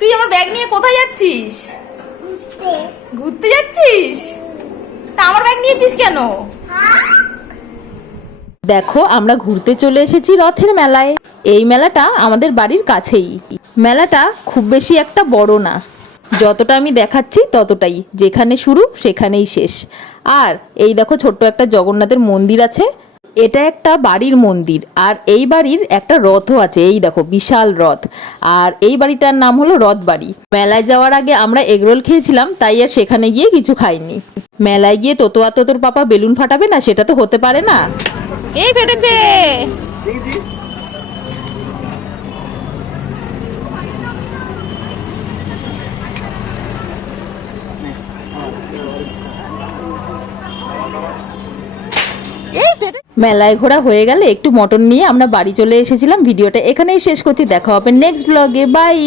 তুই আমার ব্যাগ নিয়ে কোথায় যাচ্ছিস? ঘুরতে যাচ্ছিস? তা আমার ব্যাগ নিয়েছিস কেন? দেখো আমরা ঘুরতে চলে এসেছি রথের মেলায়। এই মেলাটা আমাদের বাড়ির কাছেই। মেলাটা খুব বেশি একটা বড় না, যতটা আমি দেখাচ্ছি ততটাই, যেখানে শুরু সেখানেই শেষ। আর এই দেখো ছোট্ট একটা জগন্নাথের মন্দির আছে, এটা একটা বাড়ির মন্দির। আর এই বাড়ির একটা রথও আছে, এই দেখো বিশাল রথ। আর এই বাড়িটার নাম হলো রথ বাড়ি। মেলায় যাওয়ার আগে আমরা এগরোল খেয়েছিলাম, তাই আর সেখানে গিয়ে কিছু খাইনি। মেলায় গিয়ে তোর পাপা বেলুন ফাটাবে না, সেটা তো হতে পারে না। এই ফেটেছে। এই ফেটে মেলায় ঘোরা হয়ে গেলে একটু মটন নিয়ে আমরা বাড়ি চলে এসেছিলাম। ভিডিওটা এখানেই শেষ করছি, দেখা হবে নেক্সট ব্লগে। বাই।